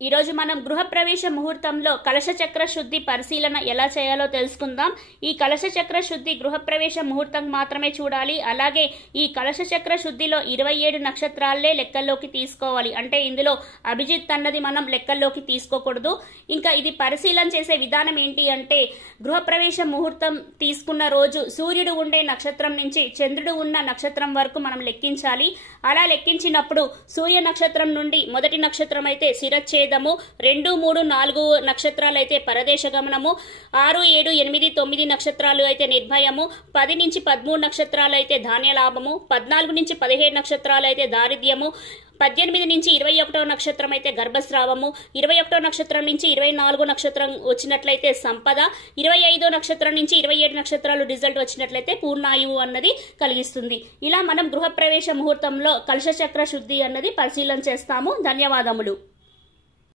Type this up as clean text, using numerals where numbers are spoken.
ఈ రోజు మనం గృహప్రవేశ ముహూర్తంలో కలశ చక్ర శుద్ధి పరిశీలన ఎలా చేయాలో తెలుసుకుందాం. ఈ కలశ చక్ర శుద్ధి గృహప్రవేశ ముహూర్తం మాత్రమే చూడాలి. అలాగే ఈ కలశ చక్ర శుద్ధిలో 27 నక్షత్రాలే లెక్కల్లోకి తీసుకోవాలి. అంటే ఇందులో అభిజిత్ అన్నది మనం లెక్కల్లోకి తీసుకోకూడదు. ఇంకా ఇది పరిశీలన చేసే విధానం ఏంటి అంటే, గృహప్రవేశ ముహూర్తం తీసుకున్న రోజు సూర్యుడు ఉండే నక్షత్రం నుంచి చంద్రుడు ఉన్న నక్షత్రం వరకు మనం లెక్కించాలి. అలా లెక్కించినప్పుడు సూర్య నక్షత్రం నుండి మొదటి నక్షత్రం అయితే శిరచ్ఛేదము, 2, 3, 4 నక్షత్రాలు అయితే పరదేశ గమనము, 6, 7, 8, 9 నక్షత్రాలు అయితే నిర్భయము, 10 నుంచి 13 నక్షత్రాలు అయితే ధాన్యలాభము, 14 నుంచి 15 నక్షత్రాలు అయితే దారిద్ర్యము, 18 నుంచి 21 నక్షత్రం అయితే గర్భస్రావము, 21 నక్షత్రం నుంచి 24 నక్షత్రం వచ్చినట్లయితే సంపద, 25 నక్షత్రం నుంచి 27 నక్షత్రాలు రిజల్ట్ వచ్చినట్లయితే పూర్ణాయువు అన్నది కలిగిస్తుంది. ఇలా మనం గృహప్రవేశ ముహూర్తంలో కలశ చక్ర శుద్ధి అన్నది పరిశీలన చేస్తాము. ధన్యవాదములు.